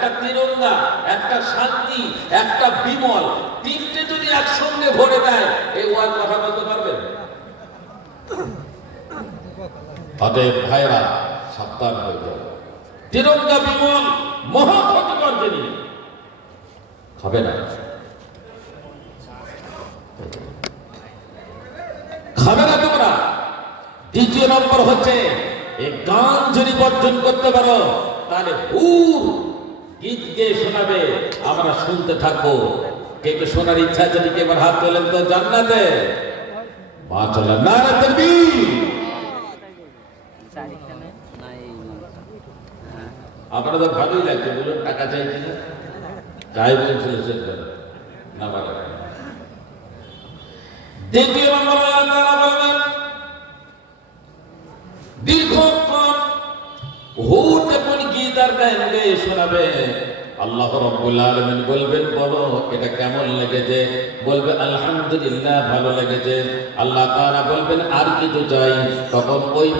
একটা তিরঙ্গা একটা শান্তি, একটা বিমল, তিনটে যদি একসঙ্গে ভরে দেয় এই ওয়াজ কথা বলতে পারবেন? ভাইরা সাবধান হয়ে যাবে তিরঙ্গা বিমল মহা ক্ষতিকর জিনিস না? খাবে না তোমরা? দ্বিতীয় নম্বর হচ্ছে এই গান যদি বর্জন করতে পারো, তাহলে হুর গীত শোনাবে, আমরা শুনতে থাকব। কে কে শোনার ইচ্ছা আছে এবার হাত তোলেন তো জান্নাতে। মা চলে ভালোই লাগছে, বলুন টাকা চাইছি বলছিল সে না দ্বিতীয় আর গান গেয়ে শোনাবে। আল্লাহ রব্বুল আলামিন বলবেন, বলো, এটা কেমন লেগেছে? বলবে, আলহামদুলিল্লাহ, ভালো লেগেছে। আল্লাহ তাআলা বলবেন, আর কিছু চাই। তখন ওই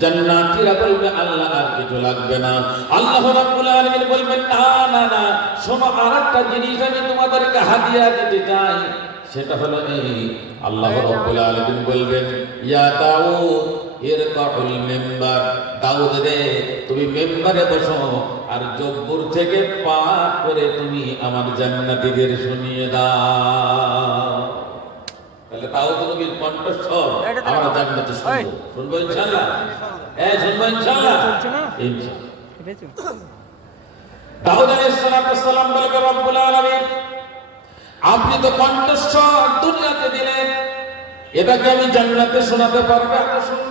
জান্নাতীরা বলবে, আল্লাহ, আর কিছু লাগবে না। আল্লাহ রাব্বুল আলামিন বলবেন, না না না, শোনো, আরেকটা জিনিস আমি তোমাদেরকে হাদিয়া দিতে চাই। সেটা হলো এই, আল্লাহ রাব্বুল আলামিন বলবেন, ইয়া দাউদ ইরকাউল মিম্বার। দাউদ রে তুমি মেম্বারে বসো আর জব্বুর থেকে পাঠ করে তুমি আমার জান্নাতীদের শুনিয়ে দাও। তাহলে দাউদ নবীর কণ্ঠস্বর আমরা জান্নাতে শুনব। শুনব ইনশাআল্লাহ? হ্যাঁ শুনব ইনশাআল্লাহ? ইনশাআল্লাহ। দাউদ আলাইহিস সালাম বলবে রব্বুল আলামিন আপনি তো কণ্ঠস্বর দুনিয়াতে দিলেন এটাকে আমি জান্নাতে শোনাতে পারব এত সুন্দর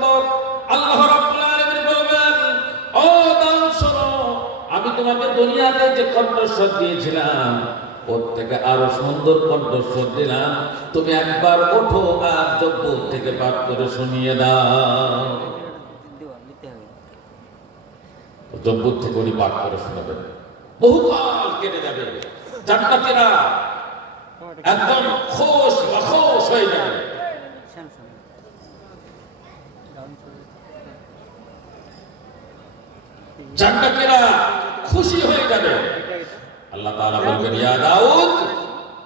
আল্লাহ রাব্বুল আলামিন বলবেন ও দাউদ শোনো আমি তোমাকে দুনিয়াতে যে কণ্ঠস্বর দিয়েছিলাম ওর থেকে আরও সুন্দর কণ্ঠস্বর দিলাম। তুমি একবার ওঠো আর যোগ্য থেকে পাঠ করে শুনিয়ে দাও। থেকে উনি পাঠ করে শোনাবেন বহুকাল কেটে যাবে। জান্নাতীরা একদম খোশ খোশ হয়ে যাবে। জান্নাতীরা খুশি হয়ে যাবে। আল্লাহ তাআলা বলবেন, ইয়া দাউদ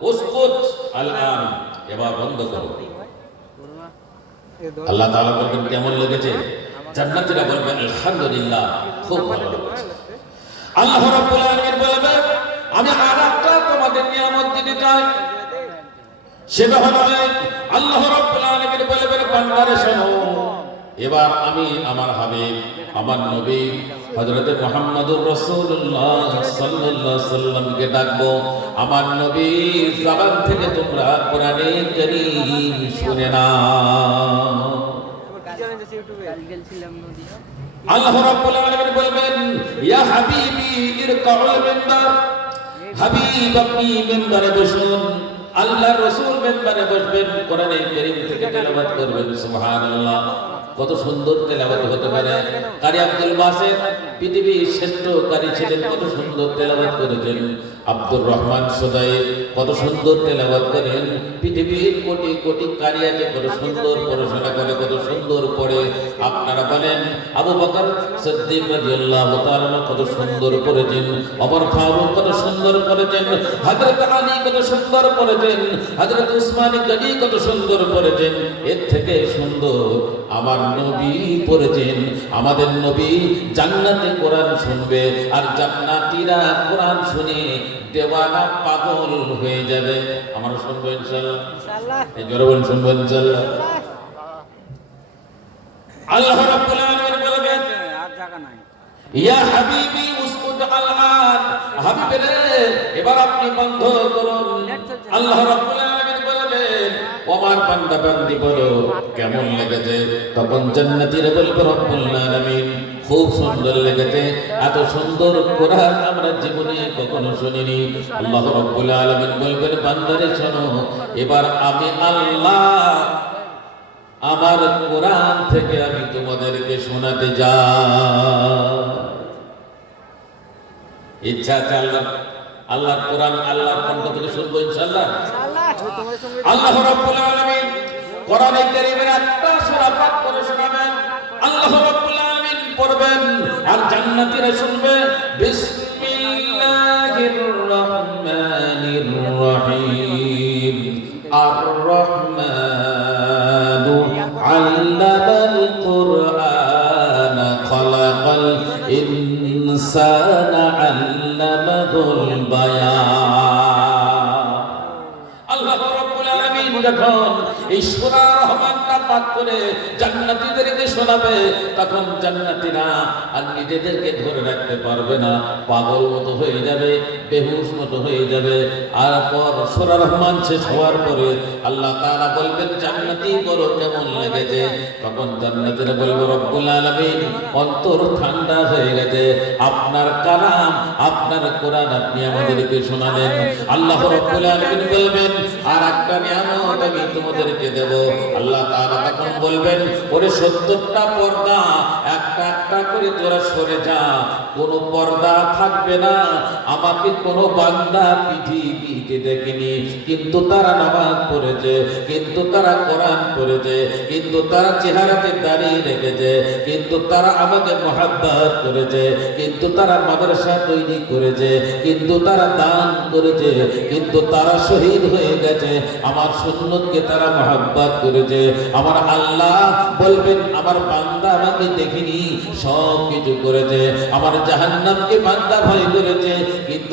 উসকুত আলআন এবার বন্ধ করো। আল্লাহ তাআলা বলবেন, কেমন লেগেছে? জান্নাতীরা বলবেন আলহামদুলিল্লাহ, খুব ভালো লেগেছে। আল্লাহ রাব্বুল আলামিন বলবেন আমি আরেকটা তোমাদের নিয়ামত দিতে চাই। সেটা হলো, আল্লাহ রাব্বুল আলামিন বলবেন, বান্দারে শোনো, এবার আমি আমার হাবিব, আমার নবী হযরত মুহাম্মদুর রাসূলুল্লাহ সাল্লাল্লাহু আলাইহি সাল্লামকে ডাকবো। আমার নবী জবান থেকে তোমরা কোরআনে কারীম শুনে নদী আল্লাহ রাব্বুল আলামিন বলবেন, ইয়া হাবিবি ইরকাউল মিম্বার। হাবিব, আপনি মিম্বারে বসুন। আল্লাহ রাসূল মিম্বারে বসবেন কোরআনের কারীম থেকে তেলাওয়াত করবেন, সুবহানাল্লাহ। কত সুন্দর তেলাওয়াত হতে পারে। কারি আব্দুল বাসিত পৃথিবীর শ্রেষ্ঠ কারি ছিলেন, কত সুন্দর তেলাওয়াত করেছেন। আব্দুর রহমান সুদাই কত সুন্দর তেলাওয়াত করেন। পৃথিবীর কোটি কোটি কারি আছে, কত সুন্দর পড়াশোনা করে, কত সুন্দর পড়ে। আপনারা বলেন, আবু বকর সিদ্দিক রাদিয়াল্লাহু তাআলা কত সুন্দর করেছেন ওমর ফারুক কত সুন্দর করেছেন হযরত আলী কত সুন্দর করেছেন হযরত উসমান গনি কত সুন্দর করেছেন এর থেকে সুন্দর আমার নবী পড়েছেন। আমাদের নবী জান্নাতে কোরআন শুনবে আর জান্নাতীরা কোরআন শুনে দেওয়ানা পাগল হয়ে যাবে। আমরা শুনব ইনশাআল্লাহ। এই জোরে বলুন শুনব ইনশাআল্লাহ। আল্লাহ রাব্বুল আলামিন বলবেন আর জায়গা নাই। ইয়া হাবিবি উসকুত আলআন হাবিবে রে এবার আপনি বন্ধ করুন। আল্লাহ রাব্বুল ওমার বান্দা বান্দি বলো, কেমন লেগেছে? তখন জান্নাতীরা বলবে, রব্বুল আলামিন, খুব সুন্দর লেগেছে। এত সুন্দর কোরআন আমরা জীবনে কখনো শুনিনি। আল্লাহ রাব্বুল আলামিন বলবেন, বান্দারে শোনো, এবার আমি আল্লাহ, আমার কোরআন থেকে আমি তোমাদেরকে শোনাতে যা ইচ্ছা আছে আল্লাহ, আল্লাহর কোরআন আল্লাহর কণ্ঠ থেকে শুনব ইনশাআল্লাহ? আল্লাহ রাব্বুল আলামিন কোরআনে কারীমের একটা সূরা পাঠ করে শোনাবেন। আল্লাহ রাব্বুল আলামিন পড়বেন আর জান্নাতীরা শুনবে বিসমিল্লাহ যখন এই সোনা রহমানটা পাঠ করে জান্নাতিদেরকে শোনাবে, তখন জান্নাতিরা আর নিজেদেরকে ধরে রাখতে পারবে না। পাগল মতো হয়ে যাবে, বেহুশ মতো হয়ে যাবে। আর পর সোনা রহমান শেষ হওয়ার পরে আল্লাহ তারা বলবেন জান্নাতি করো কেমন লেগেছে, তখন জান্নাতীরা বলবে, রব্বুল আলামিন, অন্তর ঠান্ডা হয়ে গেছে। আপনার কালাম, আপনার কোরআন আপনি আমাদেরকে শোনালেন আল্লাহ রব্বুল আলামিন বলবেন আর একটা নিয়ামত আমি তোমাদেরকে দেব। আল্লাহ তাআলা তখন বলবেন, ওরে সত্তরটা পর্দা, একটা একটা করে তোরা সরে যা। কোনো পর্দা থাকবে না। আমাকে কোনো বান্দা পৃথিবীতে দেখেনি। কিন্তু তারা নামাজ পড়েছে, কিন্তু তারা কোরআন পড়েছে, কিন্তু তারা চেহারাতে দাঁড়িয়ে রেখেছে, কিন্তু তারা আমাকে মহাব্বত করেছে, কিন্তু তারা মাদ্রাসা তৈরি করেছে, কিন্তু তারা দান করেছে, কিন্তু তারা শহীদ হয়ে গেছে। আমার সুন্নতকে তারা মহাব্বত করেছে। আমার আল্লাহ বলবেন, আমার বান্দা আমাকে দেখিনি সব কিছু করেছে। আমার জাহান্নামকে বান্দা ভয় করেছে।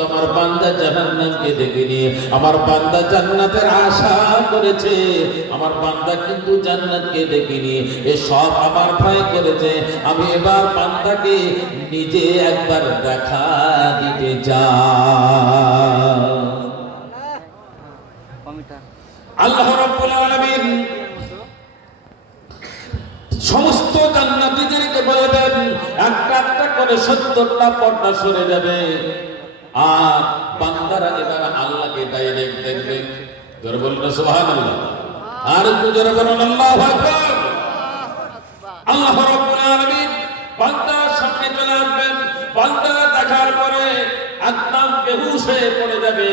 কিন্তু আমার বান্দা জাহান্নামকে দেখিনি আমার বান্দা জান্নাতের আশা করেছে। আমার বান্দা কিন্তু জান্নাতকে দেখিনি এ সব আমার ভয় করেছে। আমি এবার বান্দাকে নিজে একবার দেখা দিতে কমিটার আল্লাহ রাব্বুল আলামিন সমস্ত জান্নাতীদেরকে বলবেন একটা একটা করে সত্তরটা পর্দা সরে যাবে। আর বান্দারা এবার আল্লাহকে ডাইরেক্ট দেখবে জোরে বলুন সুবহানাল্লাহ। আর একটু জোরে বলুন, আল্লাহু আকবার। আল্লাহ রাব্বুল আলামিন বান্দার সামনে চলে আসবেন। বান্দা দেখার পরে একদম বেহুশ হয়ে পড়ে যাবে।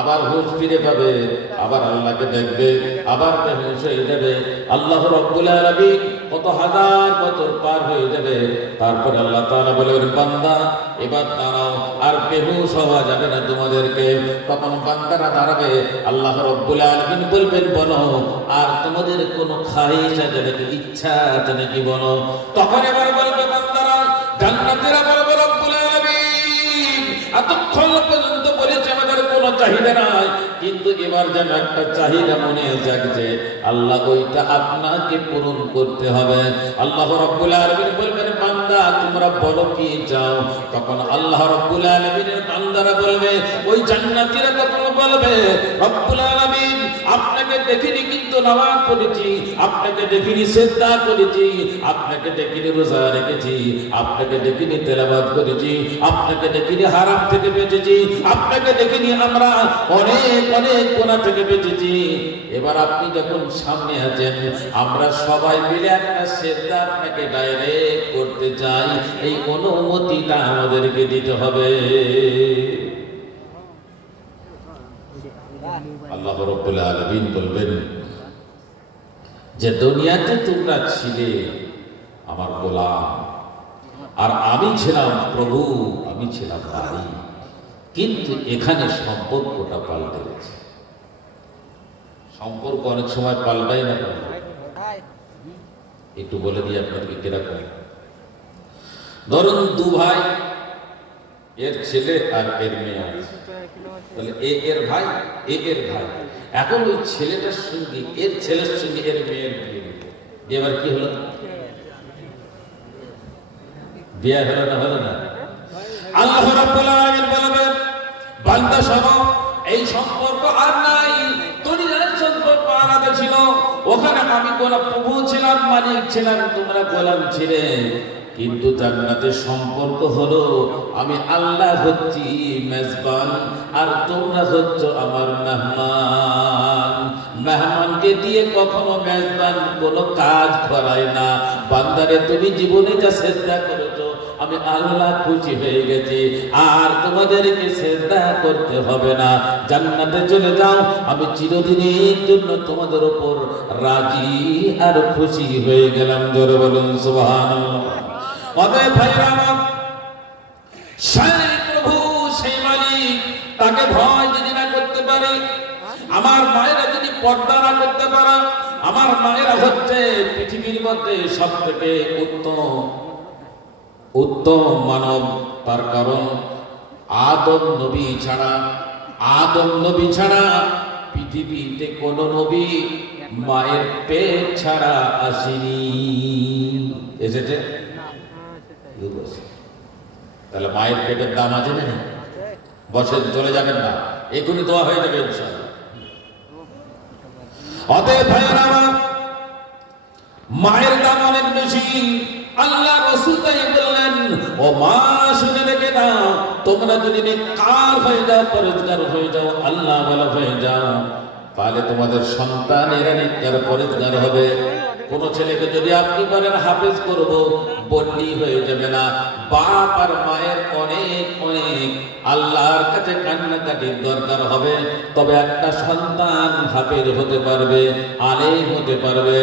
আবার হুঁশ ফিরে পাবে, আবার আল্লাহকে দেখবে, আবার বেহুশ হয়ে যাবে। আল্লাহ রাব্বুল আলামিন কত হাজার বছর পার হয়ে যাবে। তারপরে আল্লাহ তাআলা বলেন, বান্দা, এবার দাঁড়াও আর বেহুশ হওয়া যাবে না তোমাদেরকে। তখন বান্দারা দাঁড়াবে, আল্লাহ রাব্বুল আলামিন বলবেন, বলো, আর তোমাদের কোনো খাহিশ আছে নাকি ইচ্ছা আছে নাকি বলো? তখন এবার বলবে বান্দারা, জান্নাতীরা বলবে, রব্বুল আলামিন, এতক্ষণ পর্যন্ত বলেছে আমাদের কোনো চাহিদা নাই। কিন্তু এবার যেন একটা চাহিদা মনে জাগছে, আল্লাহ, ওইটা আপনাকে পূরণ করতে হবে। আল্লাহ রব্বুল আলামিন বলবেন বান্দা, তোমরা বলো কি চাও? তখন আল্লাহ রব্বুল আলামিনের বান্দারা বলবে, ওই জান্নাতীরা তখন বলবে, রব্বুল আলামিন, আপনাকে দেখিনি কিন্তু নামাজ পড়েছি, আপনাকে দেখিনি সেজদা করেছি, আপনাকে দেখিনি রোজা রেখেছি, আপনাকে দেখিনি তেলাবাদ করেছি, আপনাকে দেখিনি হারাম থেকে বেঁচেছি, আপনাকে দেখিনি আমরা অনেক অনেক গোনা থেকে বেঁচেছি। এবার আপনি যখন সামনে আছেন, আমরা সবাই মিলে একটা সেজদা আপনাকে ডাইরেক্ট করতে চাই এই অনুমতিটা আমাদেরকে দিতে হবে। আল্লাহ বলবেন, যে দুনিয়াতে তোমরা ছিলে, আমার গোলাম, আর আমি ছিলাম প্রভু, আমি ছিলাম কিন্তু এখানে সম্পর্কটা পাল্টে গেছে। সম্পর্ক অনেক সময় পাল্টায় না। একটু বলে দিই আপনাদেরকে কীরকম। ধরুন দু ভাই, এর ছেলে আর এর মেয়ে তাহলে এ এর ভাই, এ এর ভাই। এখন ওই ছেলেটার সঙ্গে, এর ছেলের সঙ্গে এর মেয়ের বিয়ে এবার কি হলো? হলো না হলো না? আল্লাহ রাব্বুল আলামিন বলবেন, বান্দা এই সম্পর্ক আর নাই। দুনিয়ার সম্পর্ক আলাদা ছিল। ওখানে আমি কোন প্রভু ছিলাম মালিক ছিলাম, তোমরা গোলাম ছিলে। কিন্তু জান্নাতের সম্পর্ক হলো, আমি আল্লাহ হচ্ছি মেজবান, আর তোমরা হচ্ছ আমার মেহমান। মেহমানকে দিয়ে কখনো মেজবান কোনো কাজ করায় না। বান্দারে, তুমি জীবনে যা শ্রদ্ধা করেছ, আমি আল্লাহ খুশি হয়ে গেছি, আর তোমাদেরকে শ্রদ্ধা করতে হবে না। জান্নাতে চলে যাও, আমি চিরদিনের জন্য তোমাদের উপর রাজি আর খুশি হয়ে গেলাম। জোরে বলুন, সুবহানাল্লাহ। অতএব ভাইরা আমার সেই প্রভু সেই মালিক, তাকে ভয় যদি না করতে পারে, আমার মায়েরা যদি পর্দা না করতে পারে, আমার মায়েরা হচ্ছে পৃথিবীর মধ্যে সব থেকে উত্তম উত্তম মানব, তার কারণ আদম নবী ছাড়া, আদম নবী ছাড়া পৃথিবীতে কোন নবী মায়ের পেট ছাড়া আসেনি। এসেছে? বসে। তাহলে মায়ের পেটের দাম আছে না? বসে চলে যাবেন না। এখনই দোয়া হয়ে যাবে অতএব মায়ের দাম অনেক বেশি। আল্লাহ রসুল তাই বললেন, ও মা, শুনে রেখে দাও। তোমরা যদি কার হয়ে যাও, পরিষ্কার হয়ে যাও, আল্লাহ বলা হয়ে যাও, তাহলে তোমাদের সন্তানেরা নিকার পরিষ্কার হবে। কোন ছেলেকে যদি আপনি বলেন, হাফেজ করব বললি হয়ে যাবে না। বাপ আর মায়ের অনেক অনেক আল্লাহর কাছে কান্নাকাটির দরকার হবে। তবে একটা সন্তান হাফেজ হতে পারবে, আলেম হতে পারবে।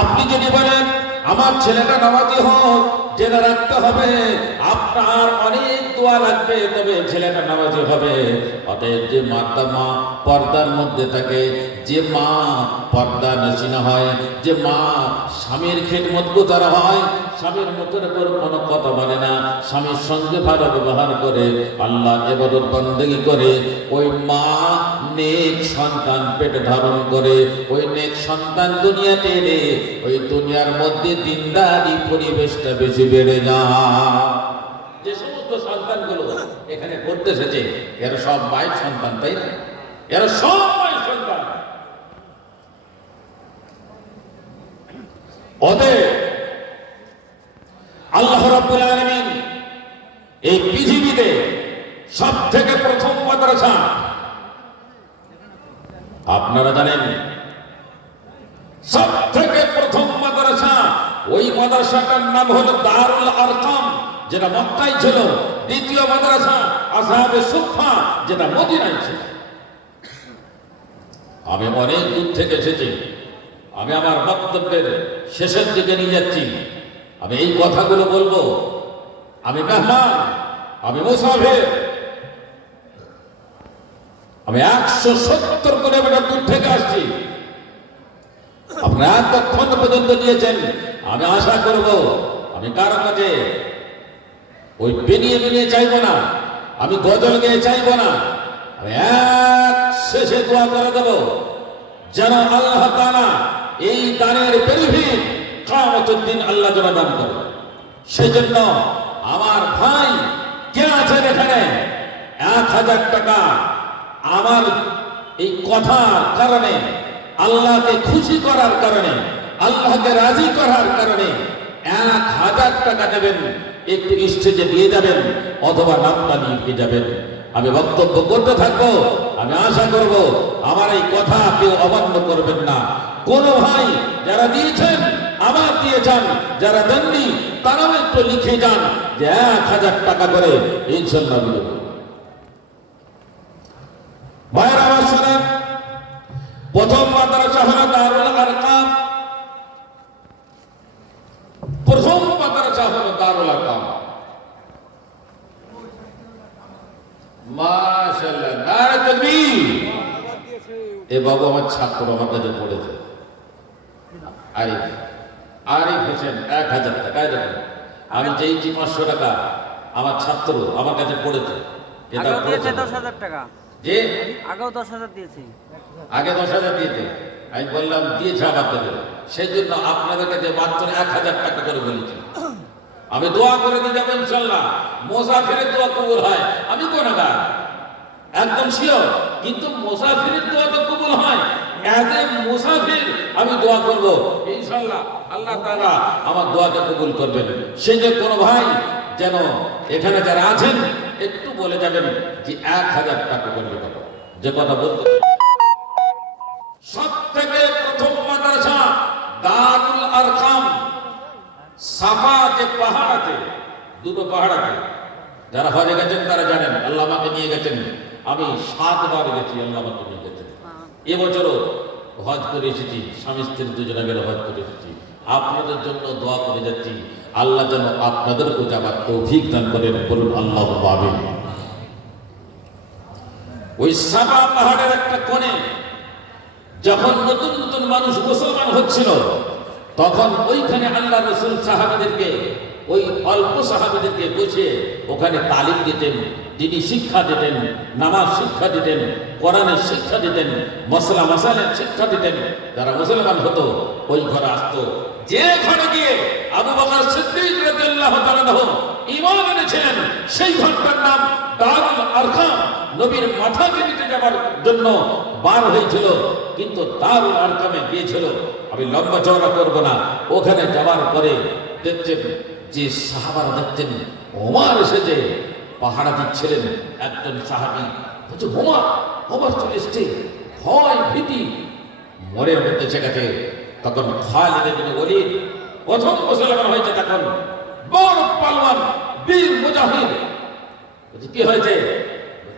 আপনি যদি বলেন, আমার ছেলেটা নামাজি হোক, জেনে রাখতে হবে, আপনার অনেক দোয়া লাগবে, তবে ছেলেটা নামাজি হবে। অতএব যে মাতা মা পর্দার মধ্যে থাকে, যে মা পর্দা নসিনা হয়, যে মা স্বামীর খেদমত গোতারা হয়, স্বামীর মুখের উপর কোনো কথা বলে না, স্বামীর সঙ্গে ভালো ব্যবহার করে, আল্লাহ এবাদত বন্দেগি করে, ওই মা নেক সন্তান পেটে ধারণ করে, ওই নেক সন্তান দুনিয়াতে এনে ওই দুনিয়ার মধ্যে দিনদারি পরিবেশটা বেশি বেড়ে যায় যে সমস্ত সন্তানগুলো এখানে পড়তে এসেছে এরা সব মায়ের সন্তান, তাই না? এরা সব মায়ের সন্তান। ওদের আল্লাহ রাব্বুল আলামিন এই পৃথিবীতে সব থেকে প্রথম মাদ্রাসা, আপনারা জানেন সব থেকে প্রথম মাদ্রাসা ওই মাদ্রাসাটার নাম হলো দারুল আরকাম, যেটা মক্কায় ছিল। দ্বিতীয় মাদ্রাসা আসাহাবে সুফা যেটা মদিনায় ছিল। আমি অনেক দূর থেকে এসেছি। আমি আমার বক্তব্যের শেষের দিকে নিয়ে যাচ্ছি। আমি এই কথাগুলো বলব। আমি মেহমান, আমি মুসাফির। আমি একশো সত্তর কিলোমিটার দূর থেকে আসছি। আপনারা এতক্ষণ পর্যন্ত দিয়েছেন আমি আশা করব, আমি কার কাছে ওই বেনিয়ে বেনিয়ে চাইব না, আমি গজল গেয়ে চাইব না, আমি এক শেষে দোয়া করে দেবো, যেন আল্লাহ তাআলা এই দানের বেনিফিট কামতের দিন আল্লাহ যেন দান করে। সেই জন্য আমার ভাই কে আছেন এখানে? এক হাজার টাকা আমার এই কথার কারণে, আল্লাহকে খুশি করার কারণে আল্লাহকে রাজি করার কারণে এক হাজার টাকা দেবেন, একটু স্টেজে দিয়ে যাবেন, অথবা নামটা নিয়ে যাবেন। আমি বক্তব্য করতে থাকব, আমি আশা করব, আমার এই কথা কেউ অমান্য করবেন না। কোন ভাই যারা দিয়েছেন আবার দিয়ে যান, যারা দেননি, তারাও একটু লিখে যান, যে এক হাজার টাকা করে ইনশাল্লাহ আমি দেবো। ভাইয়ের আমার প্রথম মাদ্রাসা হলো দারুল আরকাম। প্রথম মাদ্রাসা হলো দারুল আরকাম মাশাআল্লাহ নারে তাকবীর। এ বাবু আমার ছাত্র আমার কাছে পড়েছে। আরিফ আরিফ হোসেন এক হাজার টাকা দেখুন। আমি চেয়েছি পাঁচশো টাকা আমার ছাত্র আমার কাছে এটা পড়েছে? দশ হাজার টাকা। যে? আগেও দশ হাজার দিয়েছি। আগে দশ হাজার দিয়েছে। আমি বললাম দিয়েছে আমার দেবে। সেই জন্য আপনাদের কাছে মাত্র এক হাজার টাকা করে বলেছি। আমি দোয়া করে দিয়ে যাব ইনশাল্লাহ। মোসাফিরের দোয়া কবুল হয়। আমি কোনাগার একদম শিওর। কিন্তু মোসাফিরের দোয়া তো কবুল হয়। এজ এ মুসাফির আমি দোয়া করব। ইনশাল্লাহ আল্লাহ তাআলা আমার দোয়াকে কবুল করবেন। সেই যে কোনো ভাই যেন এখানে যারা আছেন, একটু বলে যাবেন যে এক হাজার টাকা করবে যে কথা বলতে সব থেকে প্রথম মাদ্রাসা দারুল আরকাম সাফা যে পাহাড় আছে দুটো পাহাড় আছে যারা হজে গেছেন তারা জানেন আল্লাহ আমাকে নিয়ে গেছেন। আমি সাতবার গেছি আল্লাহ আমাকে নিয়ে গেছেন। এবছরও হজ করে এসেছি স্বামী স্ত্রী দুজনে মিলে হজ করে এসেছি। আপনাদের জন্য দোয়া করে যাচ্ছি আল্লাহ যেন আপনাদের আপনাদেরকে যাবার তৌফিক দান করেন বলুন আল্লাহ পাবেন ওই সাবা পাহাড়ের একটা কোণে যখন নতুন নতুন মানুষ মুসলমান হচ্ছিল, তখন ওইখানে আল্লাহ রসুল সাহাবাদেরকে, ওই অল্প সাহাবিদেরকে বসে ওখানে তালিম দিতেন, তিনি শিক্ষা দিতেন, নামাজ শিক্ষা দিতেন, কোরআনের শিক্ষা দিতেন, মশলা মশালের শিক্ষা দিতেন। যারা মুসলমান হতো, ওই ঘরে আসতো। যে ঘরে গিয়ে আবু বকর সিদ্দিক রাদিয়াল্লাহু ঈমান এনেছিলেন, সেই ঘরটার নাম দারুল আরকাম নবীর মাথা নিতে যাবার জন্য বার হয়েছিল, কিন্তু দারুল আরকামে গিয়েছিল, আমি লম্বা চওড়া করব না। ওখানে যাওয়ার পরে দেখছেন যে সাহাবারা দেখছেন, ওমার এসেছে পাহারা দিচ্ছিলেন, একজন সাহাবি। বলছে, ওমার ওমার চলে এসছে হয় ভীতি। মরের মধ্যে সেখানে তখন খালিদ ইবনে ওলীদ প্রথম মুসলমান হয়েছে তখন। বড় পালওয়ান, বীর মুজাহিদ। কি হয়েছে?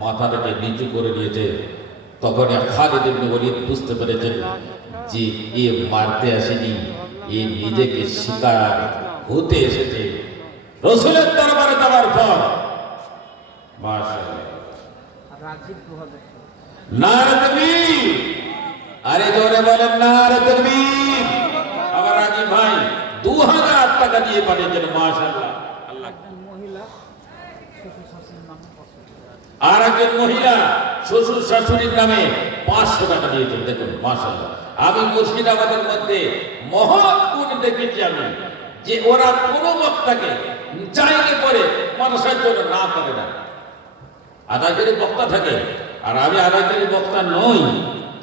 মাথাটাকে নিচু করে দিয়েছে। তখন খালিদ ইবনে ওলীদ বুঝতে পেরেছেন যে এ মারতে আসেনি এ নিজেকে শিকার হতে এসেছে। রসুলের দরবারে যাওয়ার পর আরে জোরে বলেন নারে তকবীর। আমার রাজীব ভাই দু হাজার টাকা দিয়ে পাঠিয়েছেন মাশাআল্লাহ আল্লাহ একজন মহিলা শ্বশুর শাশুড়ির নামে পছন্দ আর একজন মহিলা শ্বশুর শাশুড়ির নামে পাঁচশো টাকা দিয়েছেন দেখুন, মাশাআল্লাহ। আমি মুর্শিদাবাদের মধ্যে মহৎ গুণ দেখেছি আমি, যে ওরা কোনো বক্তাকে চাইলে পরে মানুষের জন্য না করে না। আদায়কারী বক্তা থাকে, আর আমি আদায়কারী বক্তা নই,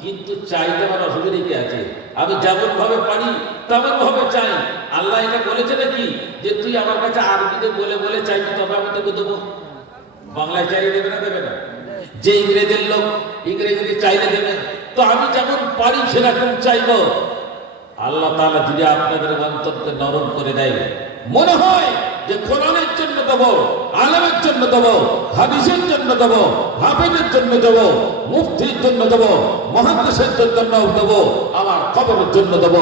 কিন্তু চাইতে আমার অসুবিধা কি আছে? আমি যেমন ভাবে পারি তেমন ভাবে চাই। আল্লাহ এটা বলেছে নাকি? যে তুই আমার কাছে আরবিতে বলে বলে চাইবি, তবে আমি তোকে দেবো। বাংলায় চাইলে দেবে না দেবে না। যে ইংরেজের লোক ইংরেজিতে চাইলে দেবে। তো আমি যেমন পারি, সেরকম চাইব। আল্লাহ তালা যদি আপনাদের অন্তরকে নরম করে দেয়, মনে হয় যে কোরআনের জন্য দেব, আলেমের জন্য দেব, হাদিসের জন্য দেব, হাফেজের জন্য দেব, মুফতির জন্য দেব মহাদেশের জন্য দেব, আমার কবরের জন্য দেব,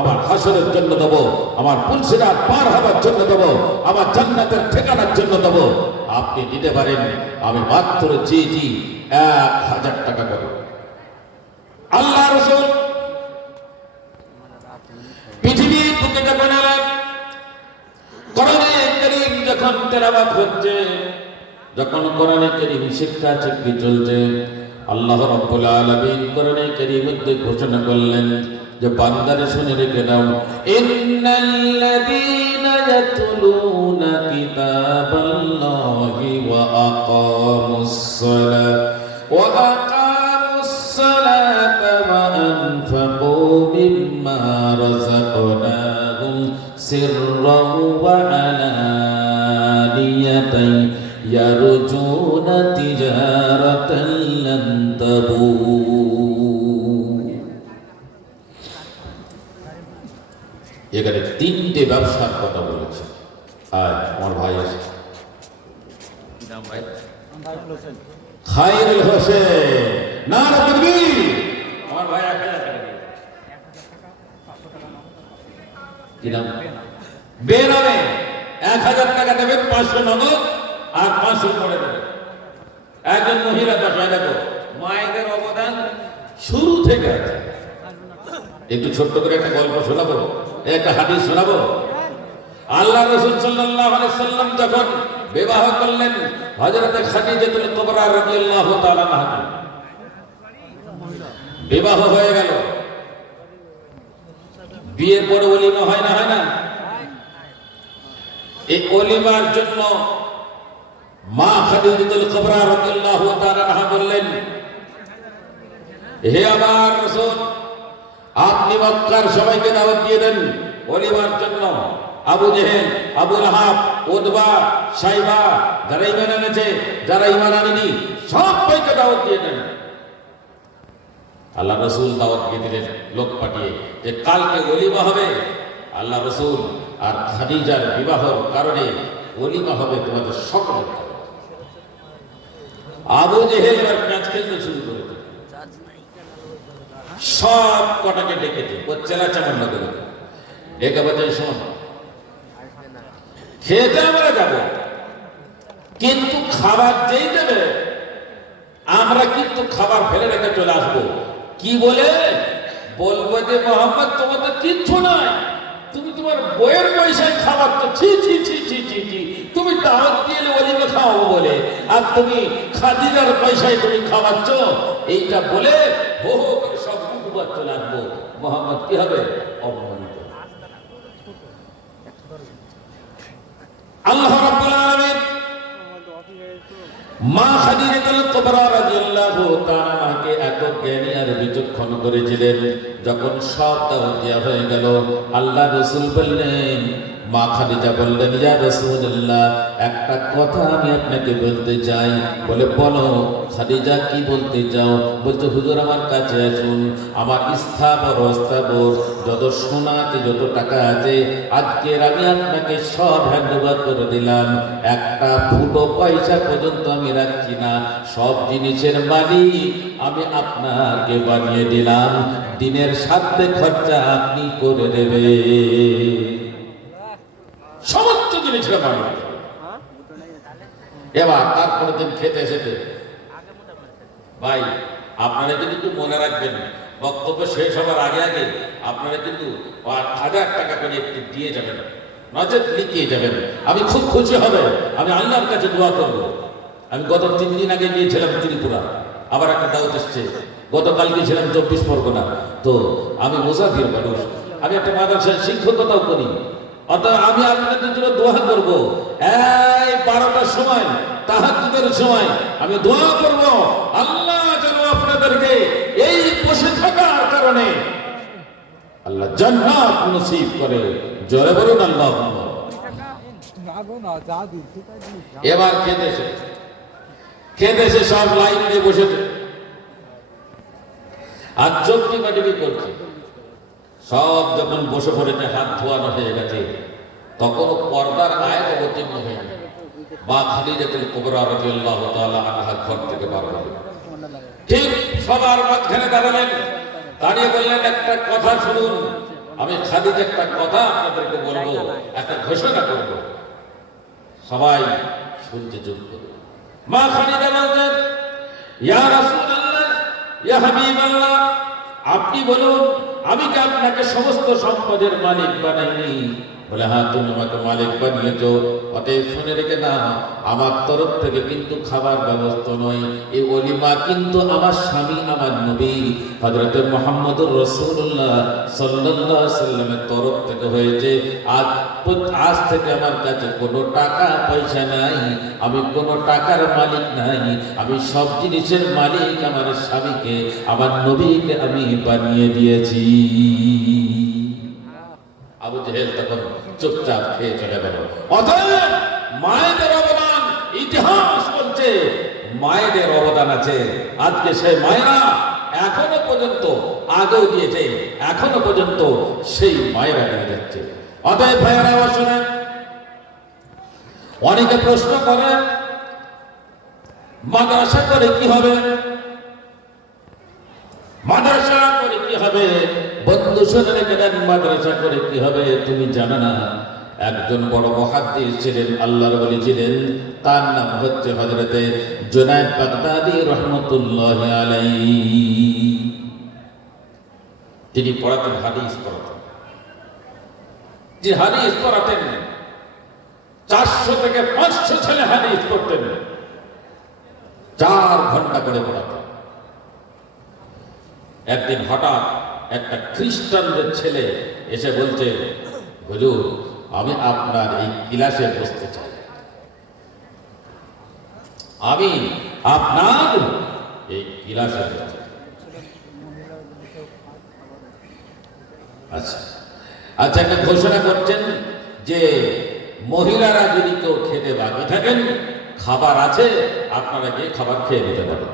আমার হাসরের জন্য দেব, আমার পুলসিরা পার হবার জন্য দেব, আমার জান্নাতের ঠিকানার জন্য দেব। আপনি দিতে পারেন, আমি মাত্র চেয়েছি এক হাজার টাকা করে আল্লাহ রসুল পৃথিবীর বুকে যখন করিম হচ্ছে। যখন শিক্ষা চলছে আল্লাহ ঘোষণা করলেন যে বান্দারে শুনে রেখে দাও আলানিয়াতান ইয়ারজুনা তিজারাতান লান তাবুর এখানে তিনটে ব্যবসার কথা বলেছে। আর আমার ভাই আছে। খায়রুল হোসেন না না আমার ভাই এক। কি নাম? বেনামে। এক হাজার টাকা দেবেন, পাঁচশো নগদ আর পাঁচশো পরে দেবেন। একজন মহিলা দশায় দেখো, মায়েদের অবদান শুরু থেকে একটু ছোট্ট করে একটা গল্প শোনাবো, একটা হাদিস শোনাবো। আল্লাহ রসুল সাল্লাল্লাহু আলাইহি সাল্লাম যখন বিবাহ করলেন, হযরত খাদিজাতুল কুবরা রাদিয়াল্লাহু তাআলা আনহা। বিবাহ হয়ে গেল। বিয়ের পরে ওলিমা হয় না হয় না? এই ওলিমার জন্য মা খাদিজাতুল কুবরা রাদিয়াল্লাহু তাআলা বললেন, হে আমার রাসূল, আপনি মক্কার সবাইকে দাওয়াত দিয়ে দেন ওলিমার জন্য। আবু জেহেল, আবু লাহাব উদবা সাইবা যারা ইমান এনেছে, যারা ইমান আনেনি সবাইকে দাওয়াত দিয়ে দেন। আল্লাহ রসুল দাওয়াত দিয়ে দিলেন, লোক পাঠিয়ে যে কালকে ওলিমা হবে আল্লাহ রসুল আর খাদিজার বিবাহর কারণে অলিমা হবে তোমাদের জন্য। আবু জেহেল এবার ম্যাচ খেলতে শুরু করেছে। সব কটাকে ডেকেছে ও চেলা করে ডেকে বলছে, শোন, খেতে আমরা যাব। কিন্তু খাবার যেই দেবে, আমরা কিন্তু খাবার ফেলে রেখে চলে আসব। কি বলে? বলব যে, মোহাম্মদ, তোমাদের কিচ্ছু নাই তুমি তোমার বইয়ের পয়সায় তো ছি ছি ছি ছি ছি ছি। তুমি দাওয়াত দিয়ে খাওয়াবো বলে। আর তুমি খাদিজার পয়সায় তুমি খাওয়াচ্ছ, এইটা বলে হো হো করে সব আসব মোহাম্মদ, কি হবে? আল্লাহ রাব্বুল আলামিন মা খাদিজাতুল কুবরা রাদিয়াল্লাহু তাআলা আনহাকে এত জ্ঞানী আর বিচক্ষণ করেছিলেন। যখন সব দাওয়াত দেওয়া হয়ে গেল, আল্লাহ রসুল বললেন, মা খাদিজা বললেন, ইয়া রাসূলুল্লাহ, একটা কথা আমি আপনাকে বলতে চাই। বলে, বলো, খাদিজা, কি বলতে চাও? বলছে, হুজুর, আমার কাছে আসুন, আমার স্থাবর অস্থাবর, যত সোনা আছে, যত টাকা আছে, আজকের আমি আপনাকে সব হ্যান্ডওভার করে দিলাম। একটা ফুটো পয়সা পর্যন্ত আমি রাখছি না, সব জিনিসের মালিক আমি আপনাকে বানিয়ে দিলাম। দিনের সাধ্যে খরচা আপনি করে দেবে। সমস্ত জিনিস এবার তারপরে দিন খেতে এসেছে। ভাই, আপনারা কিন্তু মনে রাখবেন, বক্তব্য শেষ হবার আগে আগে আপনারা কিন্তু হাজার টাকা করে একটু দিয়ে যাবেন নচেত লিখিয়ে যাবেন। আমি খুব খুশি হবে, আমি আল্লাহর কাছে দোয়া করব। আমি গত তিন দিন আগে গিয়েছিলাম ত্রিপুরা, আবার একটা দাওয়াত এসছে। গতকাল গিয়েছিলাম চব্বিশ পরগনা। তো আমি মুসাফির মানুষ। আমি একটা মাদ্রাসায় শিক্ষকতাও করি। অর্থাৎ আমি আপনাদের জন্য দোয়া করব। এই বারোটার সময়, তাহাজ্জুদের সময় আমি দোয়া করব। আল্লাহ যেন আপনাদেরকে এই বসে থাকার কারণে আল্লাহ জান্নাত নসিব করে। জোরে বলুন আল্লাহ। এবার খেতে এসে সব লাইন দিয়ে বসেছে। চোখ টিপাটিপি করছে। সব যখন বসে পড়েছে, হাত ধোয়ানো হয়ে গেছে, তখন পর্দার আয়াত অবতীর্ণ হয়ে বা খালিজাতুল কুবরা রাদিয়াল্লাহু তাআলা আনহা ঘর থেকে বার হবে ঠিক সবার মাঝখানে দাঁড়ালেন। দাঁড়িয়ে বললেন, একটা কথা শুনুন। আমি খাদিজ একটা কথা আপনাদেরকে বলব, একটা ঘোষণা করব। সবাই শুনতে করে মা খাদিজা বলতেন ইয়া হাবিবাল্লাহ আপনি বলুন আমি কি আপনাকে সমস্ত সম্পদের মালিক বানাইনি? বলে হ্যাঁ তুমি আমাকে মালিক বানিয়েছো। অতএব শুনে রেখে না আমার তরফ থেকে কিন্তু খাবার ব্যবস্থা নয়। এই অলিমা কিন্তু আমার স্বামী, আমার নবী। হজরত মোহাম্মদুর রসুল্লাহ সাল্লাল্লাহু সাল্লামের তরফ থেকে হয়েছে, আজ আজ থেকে আমার কাছে কোনো টাকা পয়সা নাই, আমি কোনো টাকার মালিক নাই, আমি সব জিনিসের মালিক আমার স্বামীকে, আমার নবীকে আমি বানিয়ে দিয়েছি। আবু জেহেল তখন চুপচাপ খেয়ে চলে গেল। অতএব মায়েদের অবদান ইতিহাস বলছে, মায়েদের অবদান আছে। আজকে সেই মায়েরা এখনও পর্যন্ত আগেও দিয়েছে এখনও পর্যন্ত সেই মায়েরা নিয়ে যাচ্ছে। অতএব ভাইয়েরা শোনেন অনেকে প্রশ্ন করে, মাদ্রাসা করে কি হবে? মাদ্রাসা করে কি হবে? বন্ধু শুনে রেখে দেন মাদ্রাসা করে কি হবে তুমি জানো না? একজন বড় মহাদ্দিস ছিলেন, আল্লাহর বলি ছিলেন। তার নাম হচ্ছে হজরতে জুনায়দ বাগদাদি রহমতুল্লাহ আলাই তিনি পড়াতেন, হাদিস পড়াতেন। যে হাদিস পড়াতেন, চারশো থেকে পাঁচশো ছেলে হাদিস পড়তেন। চার ঘণ্টা করে পড়াতেন। একদিন হঠাৎ একটা খ্রিস্টানদের ছেলে এসে বলছে, হুজুর, আমি আপনার এই ক্লাসে বসতে চাই। আমি আপনার এই ক্লাসে বসতে আচ্ছা। আচ্ছা একটা ঘোষণা করছেন যে মহিলারা যদি কেউ খেতে বাকি থাকেন, খাবার আছে, আপনারা গিয়ে খাবার খেয়ে নিতে পারেন।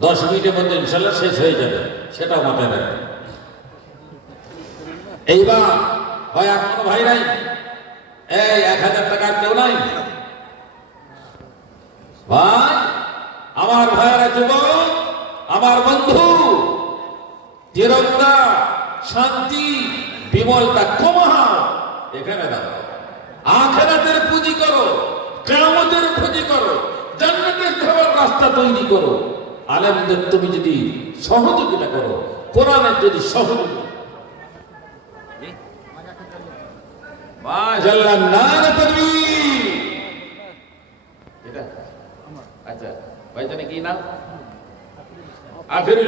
দশ মিনিটের মধ্যে ইনশাল্লাহ শেষ হয়ে যাবে। সেটাও মাথায় রাখবেন। এইবার হয় আর কোনো ভাই নাই। এই এক হাজার টাকার কেউ নাই। ভাই, আমার ভাইয়েরা যুবক, আমার বন্ধু তিরঙ্গা শান্তি বিমলতা কমাহা এখানে দাও আখেরাতের পুঁজি করো, কেমতের পুঁজি করো, জান্নাতের খাবার রাস্তা তৈরি করো। আলেমদের তুমি যদি সহযোগিতা করো, কোরআনের যদি সহযোগিতা আচ্ছা ভাইজানে কি নাম?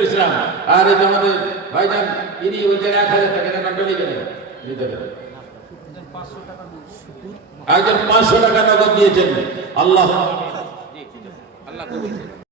ইসলাম। আমাদের ভাইজান এক হাজার টাকা পাঁচশো টাকা দিয়েছেন। আল্লাহ। আল্লাহ।